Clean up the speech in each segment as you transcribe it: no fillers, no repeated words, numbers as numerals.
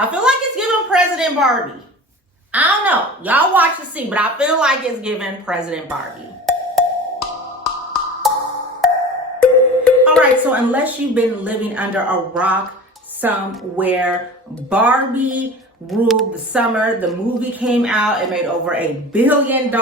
I feel like it's giving President Barbie. I don't know. Y'all watch to see, but I feel like it's giving President Barbie. All right, so unless you've been living under a rock somewhere, Barbie ruled the summer. The movie came out. It made over $1 billion,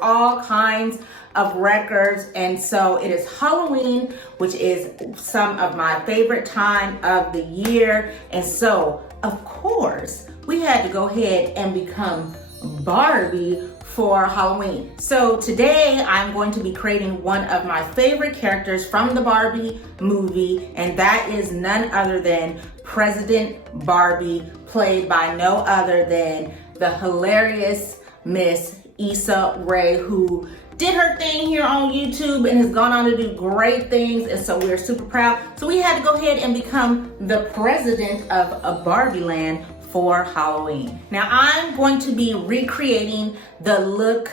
all kinds of records. And so it is Halloween, which is some of my favorite time of the year. And so, of course, we had to go ahead and become Barbie for Halloween. So today I'm going to be creating one of my favorite characters from the Barbie movie, and that is none other than President Barbie, played by no other than the hilarious Miss Issa Rae, who did her thing here on YouTube and has gone on to do great things, and so we're super proud. So we had to go ahead and become the president of a Barbie land for Halloween. Now I'm going to be recreating the look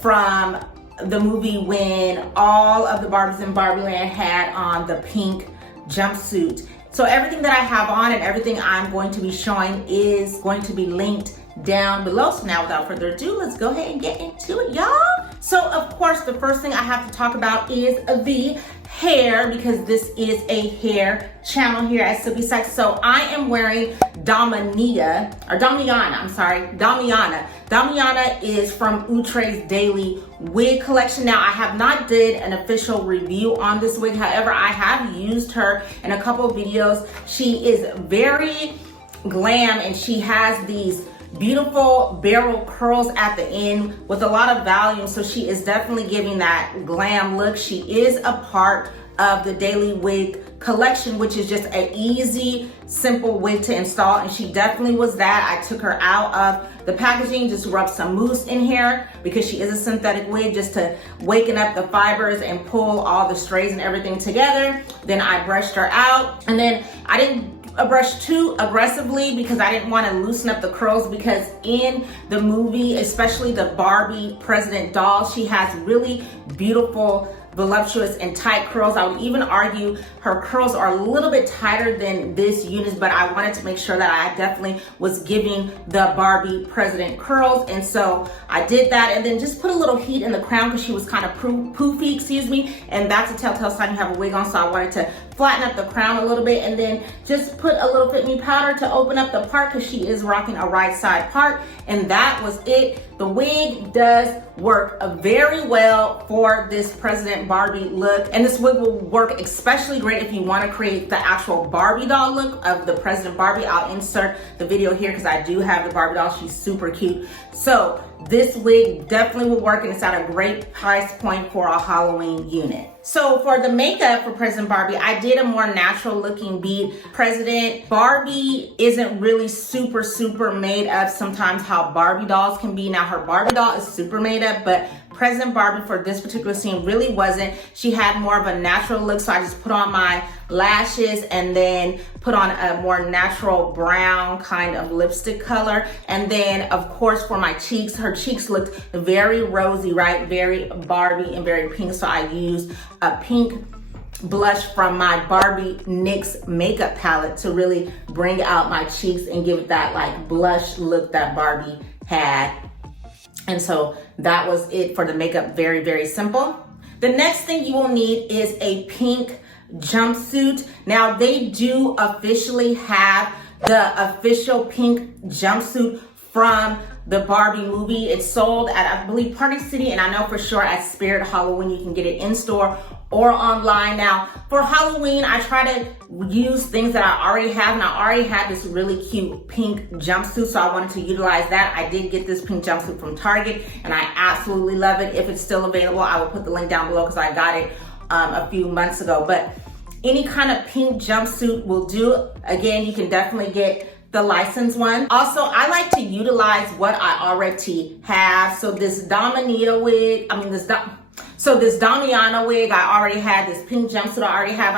from the movie when all of the Barbies in Barbie land had on the pink jumpsuit. So everything that I have on and everything I'm going to be showing is going to be linked down below. So now without further ado, let's go ahead and get into it, y'all. So of course, the first thing I have to talk about is the hair, because this is a hair channel here at Silky. So I am wearing Damiana. Damiana is from Outre's Daily Wig Collection. Now I have not did an official review on this wig. However, I have used her in a couple of videos. She is very glam and she has these beautiful barrel curls at the end with a lot of volume, so she is definitely giving that glam look. She is a part of the Daily Wig Collection, which is just an easy, simple wig to install, and she definitely was that. I took her out of the packaging, just rubbed some mousse in here because she is a synthetic wig, just to waken up the fibers and pull all the strays and everything together. Then I brushed her out, and then I didn't brush too aggressively because I didn't want to loosen up the curls, because in the movie, especially the Barbie President doll, she has really beautiful, voluptuous and tight curls. I would even argue her curls are a little bit tighter than this unit, but I wanted to make sure that I definitely was giving the Barbie President curls, and so I did that, and then just put a little heat in the crown because she was kind of poofy, excuse me, and that's a telltale sign you have a wig on, so I wanted to flatten up the crown a little bit, and then just put a little Fit Me powder to open up the part because she is rocking a right side part, and that was it. The wig does work very well for this President Barbie look, and this wig will work especially great if you want to create the actual Barbie doll look of the President Barbie. I'll insert the video here because I do have the Barbie doll. She's super cute. So this wig definitely will work, and it's at a great price point for a Halloween unit. So for the makeup for President Barbie, I did a more natural looking bead. President Barbie isn't really super made up sometimes how Barbie dolls can be. Now her Barbie doll is super made up, but President Barbie for this particular scene really wasn't. She had more of a natural look, so I just put on my lashes and then put on a more natural brown kind of lipstick color. And then of course for my cheeks, her cheeks looked very rosy, right? Very Barbie and very pink, so I used a pink blush from my Barbie NYX makeup palette to really bring out my cheeks and give it that like blush look that Barbie had. And so that was it for the makeup. Very simple. The next thing you will need is a pink jumpsuit. Now they do officially have the official pink jumpsuit from the Barbie movie. It's sold at, I believe, Party City, and I know for sure at Spirit Halloween you can get it in store or online. Now for Halloween, I try to use things that I already have, and I already had this really cute pink jumpsuit, so I wanted to utilize that. I did get this pink jumpsuit from Target, and I absolutely love it. If it's still available, I will put the link down below because I got it a few months ago. But any kind of pink jumpsuit will do. Again, you can definitely get the licensed one. Also, I like to utilize what I already have. So this Damiana wig, this Damiana wig, I already had this pink jumpsuit I already have.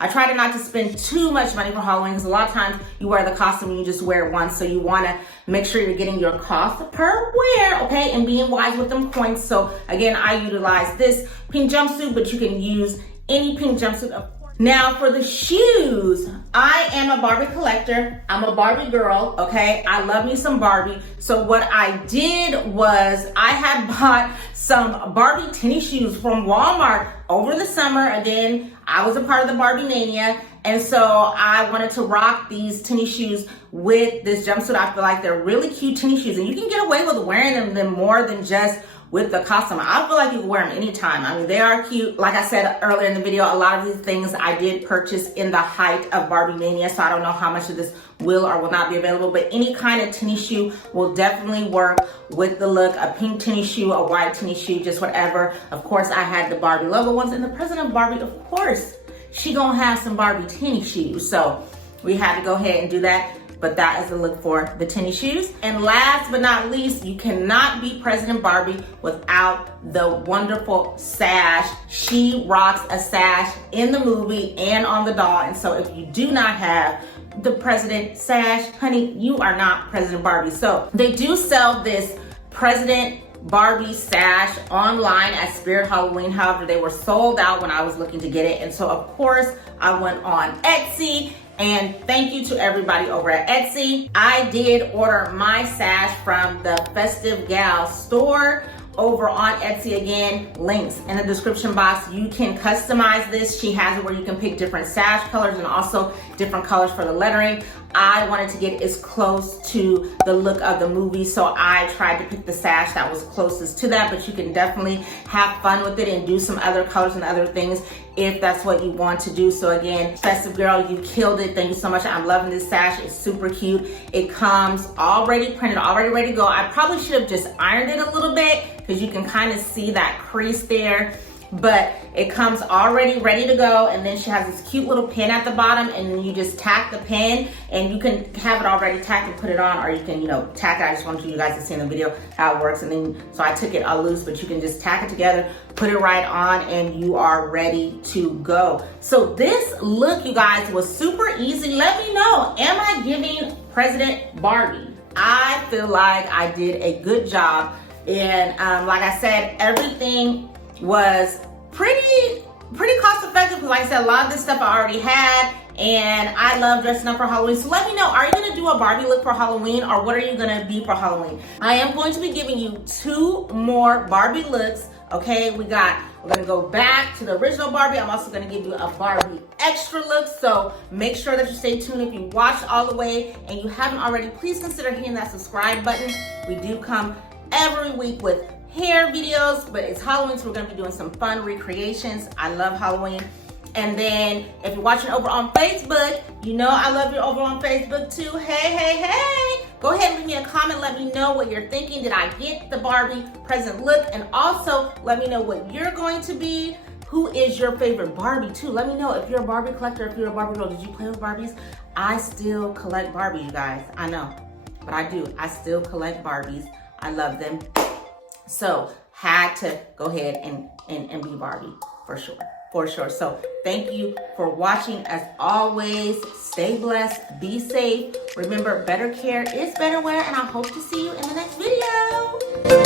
I try to not to spend too much money for Halloween because a lot of times you wear the costume and you just wear it once. So you want to make sure you're getting your cost per wear, okay? And being wise with them coins. So again, I utilize this pink jumpsuit, but you can use any pink jumpsuit, of course. Now for the shoes, I am a Barbie collector. I'm a Barbie girl, okay? I love me some Barbie. So what I did was I had bought some Barbie tennis shoes from Walmart over the summer. Again, I was a part of the Barbie mania. And so I wanted to rock these tennis shoes with this jumpsuit. I feel like they're really cute tennis shoes, and you can get away with wearing them more than just with the costume. I feel like you can wear them anytime. I mean, they are cute. Like I said earlier in the video, a lot of these things I did purchase in the height of Barbie mania, so I don't know how much of this will or will not be available, but any kind of tennis shoe will definitely work with the look. A pink tennis shoe, a white tennis shoe, just whatever. Of course, I had the Barbie logo ones, and the President Barbie, of course, she gonna have some Barbie tennis shoes. So we had to go ahead and do that. But that is the look for the tennis shoes. And last but not least, you cannot be President Barbie without the wonderful Sash. She rocks a sash in the movie and on the doll. And so if you do not have the President Sash, honey, you are not President Barbie. So they do sell this President Barbie sash online at Spirit Halloween. However, they were sold out when I was looking to get it. And so of course I went on Etsy. And thank you to everybody over at Etsy. I did order my sash from the Festive Gal store over on Etsy. Again, links in the description box. You can customize this. She has it where you can pick different sash colors and also different colors for the lettering. I wanted to get as close to the look of the movie, so I tried to pick the sash that was closest to that, but you can definitely have fun with it and do some other colors and other things if that's what you want to do. So again, Festive Girl, you killed it. Thank you so much. I'm loving this sash. It's super cute. It comes already printed, already ready to go. I probably should have just ironed it a little bit because you can kind of see that crease there. But it comes already ready to go, and then she has this cute little pin at the bottom, and then you just tack the pin, and you can have it already tacked and put it on, or you can, tack it. I just wanted you guys to see in the video how it works. And then, so I took it all loose, but you can just tack it together, put it right on, and you are ready to go. So this look, you guys, was super easy. Let me know, am I giving President Barbie? I feel like I did a good job. And like I said, everything was pretty cost effective, because like I said, a lot of this stuff I already had, and I love dressing up for Halloween. So let me know, are you gonna do a Barbie look for Halloween, or what are you gonna be for Halloween? I am going to be giving you 2 more Barbie looks. Okay, we're gonna go back to the original Barbie. I'm also gonna give you a Barbie extra look, so make sure that you stay tuned. If you watched all the way and you haven't already, please consider hitting that subscribe button. We do come every week with hair videos, but it's Halloween, so we're gonna be doing some fun recreations. I love Halloween. And then if you're watching over on Facebook, you know I love you over on Facebook too. Hey, go ahead and leave me a comment. Let me know what you're thinking. Did I get the Barbie present look? And also let me know what you're going to be. Who is your favorite Barbie too? Let me know if you're a Barbie collector, if you're a Barbie girl. Did you play with Barbies? I still collect Barbie, you guys. I know, but I do. I still collect Barbies. I love them. So had to go ahead and be Barbie for sure. So thank you for watching. As always, stay blessed, be safe. Remember, better care is better wear, and I hope to see you in the next video.